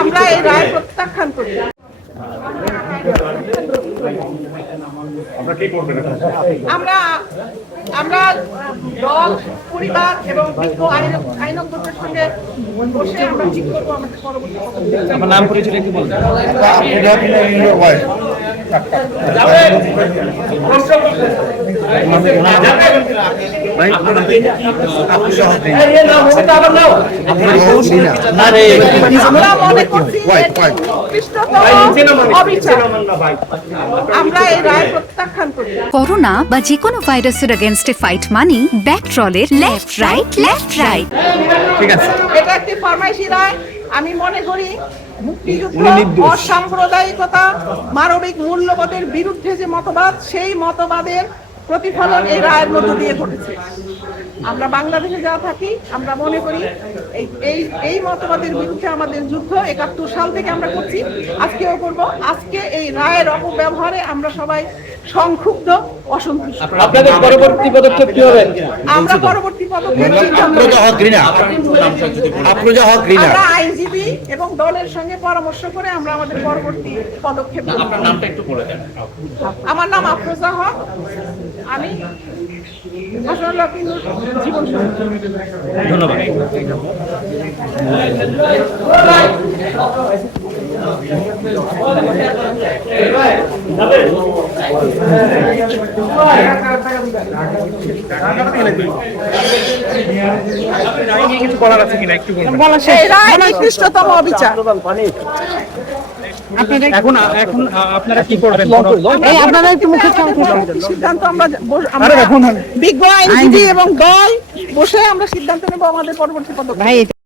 আমরা এই রায় প্রত্যাখ্যান করি। আমরা দল, পরিবার এবং বিজ্ঞ আইনজ্ঞদের সঙ্গে বসে আমরা ঠিক করবো আমাদের পরবর্তী পদক্ষেপ। আমার নাম পরিচয় একটু বলুন। আমরা এই রায় প্রত্যাখ্যান করি। করোনা বা যে কোনো ভাইরাসের এগেইনস্টে ফাইট মানি ব্যাকট্রলের লেফট রাইট। ঠিক আছে, এটা একটি ফরমাইশি রায়। আমি মনে করি মুক্তিযুদ্ধ, অসাম্প্রদায়িকতা, মানবিক মূল্যবোধের বিরুদ্ধে যে মতবাদ, সেই মতবাদের প্রতিফলন এই রায়ের মধ্য দিয়ে ঘটেছে। আমরা বাংলাদেশে যা থাকি, আমরা মনে করি এই মতবাদের বিরুদ্ধে আমাদের যুদ্ধ ৭১ সাল থেকে আমরা করছি, আজকেও করব। আজকে এই রায়ের অপব্যবহারে আমরা সবাই সংক্ষুব্ধ, অসন্তুষ্ট। আপনাদের পরবর্তী পদক্ষেপ কি হবে? আমরা পরবর্তী পদক্ষেপ আমরা আইনজীবী এবং দলের সঙ্গে পরামর্শ করে আমরা আমাদের পরবর্তী পদক্ষেপ। আপনার নামটা একটু বলে দেন। আমার নাম আফরোজা হক, আমি হাসানুল্লাহ পিন্টুর জীবন সঙ্গী। ধন্যবাদ। কিছু বলার আছে কিনা একটু বলুন। এই রায় নিকৃষ্টতম অবিচার। এখন আপনারা কি করবেন? আপনারা একটু মুখে সিদ্ধান্ত আমরা বিজ্ঞ আইনজীবী এবং দল বসে আমরা সিদ্ধান্ত নেব আমাদের পরবর্তী পদক্ষেপ।